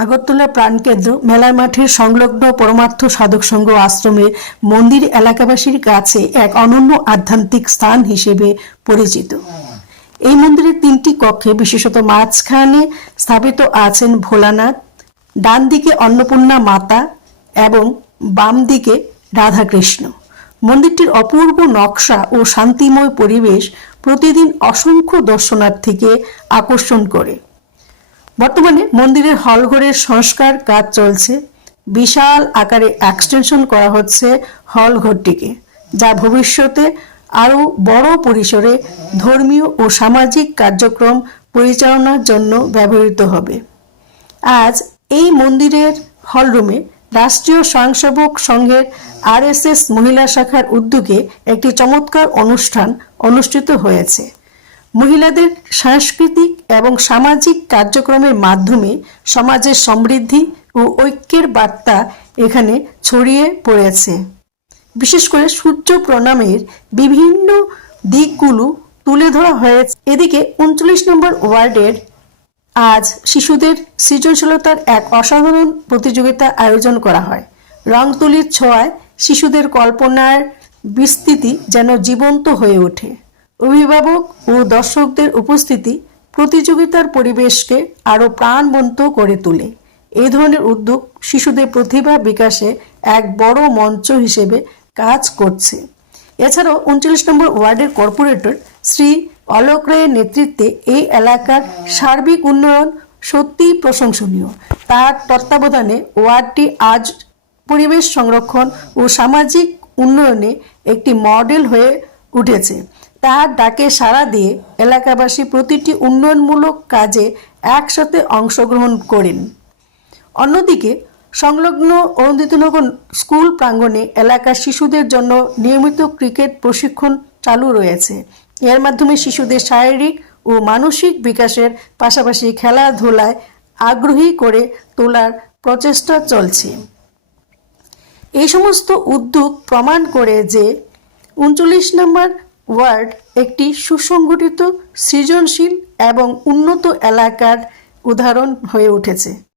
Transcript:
আগরতলা প্রাণকেন্দ্র মেলার মাঠের সংলগ্ন পরমার্থ সাধক সংঘ আশ্রমের মন্দির এলাকাবাসীর কাছে এক অনন্য আধ্যাত্মিক স্থান হিসেবে পরিচিত। এই মন্দিরের 3টি কক্ষে বিশেষত মাঝখানে স্থাপিত আছেন ভোলানাথ, ডান দিকে অন্নপূর্ণা মাতা এবং বাম দিকে রাধাকৃষ্ণ। মন্দিরটির অপূর্ব নকশা ও শান্তিময় পরিবেশ প্রতিদিন অসংখ্য দর্শনার্থীকে আকর্ষণ করে। বর্তমানে মন্দিরের হলঘরের সংস্কার কাজ চলছে। বিশাল আকারে এক্সটেনশন করা হচ্ছে হলঘরটিকে, যা ভবিষ্যতে আরও বড় পরিসরে ধর্মীয় ও সামাজিক কার্যক্রম পরিচালনার জন্য ব্যবহৃত হবে। আজ এই মন্দিরের হলরুমে রাষ্ট্রীয় স্বয়ংসেবক সংঘের RSS মহিলা শাখার উদ্যোগে একটি চমৎকার অনুষ্ঠান অনুষ্ঠিত হয়েছে। মহিলাদের সাংস্কৃতিক এবং সামাজিক কার্যক্রমের মাধ্যমে সমাজের সমৃদ্ধি ও ঐক্যের বার্তা এখানে ছড়িয়ে পড়েছে। বিশেষ করে সূর্য প্রণামের বিভিন্ন দিকগুলো তুলে ধরা হয়েছে। এদিকে 39 নম্বর ওয়ার্ডের আজ শিশুদের সৃজনশীলতার এক অসাধারণ প্রতিযোগিতা আয়োজন করা হয়। রং তুলির ছোঁয়ায় শিশুদের কল্পনার বিস্তৃতি যেন জীবন্ত হয়ে ওঠে। অভিভাবক ও দর্শকদের উপস্থিতি প্রতিযোগিতার পরিবেশকে আরও প্রাণবন্ত করে তোলে। এই ধরনের উদ্যোগ শিশুদের প্রতিভা বিকাশে এক বড় মঞ্চ হিসেবে কাজ করছে। এছাড়াও 39 নম্বর ওয়ার্ডের কর্পোরেটর শ্রী অলোক রায়ের নেতৃত্বে এই এলাকার সার্বিক উন্নয়ন সত্যিই প্রশংসনীয়। তার তত্ত্বাবধানে ওয়ার্ডটি আজ পরিবেশ সংরক্ষণ ও সামাজিক উন্নয়নে একটি মডেল হয়ে উঠেছে। তার ডাকে সাড়া দিয়ে এলাকাবাসী প্রতিটি উন্নয়নমূলক কাজে একসাথে অংশগ্রহণ করেন। অন্যদিকে সংলগ্ন অরুন্ধতিনগর স্কুল প্রাঙ্গণে এলাকার শিশুদের জন্য নিয়মিত ক্রিকেট প্রশিক্ষণ চালু রয়েছে। এর মাধ্যমে শিশুদের শারীরিক ও মানসিক বিকাশের পাশাপাশি খেলাধুলায় আগ্রহী করে তোলার প্রচেষ্টা চলছে। এই সমস্ত উদ্যোগ প্রমাণ করে যে 39 নম্বর ওয়ার্ড একটি সুসংগঠিত, সৃজনশীল এবং উন্নত এলাকার উদাহরণ হয়ে উঠেছে।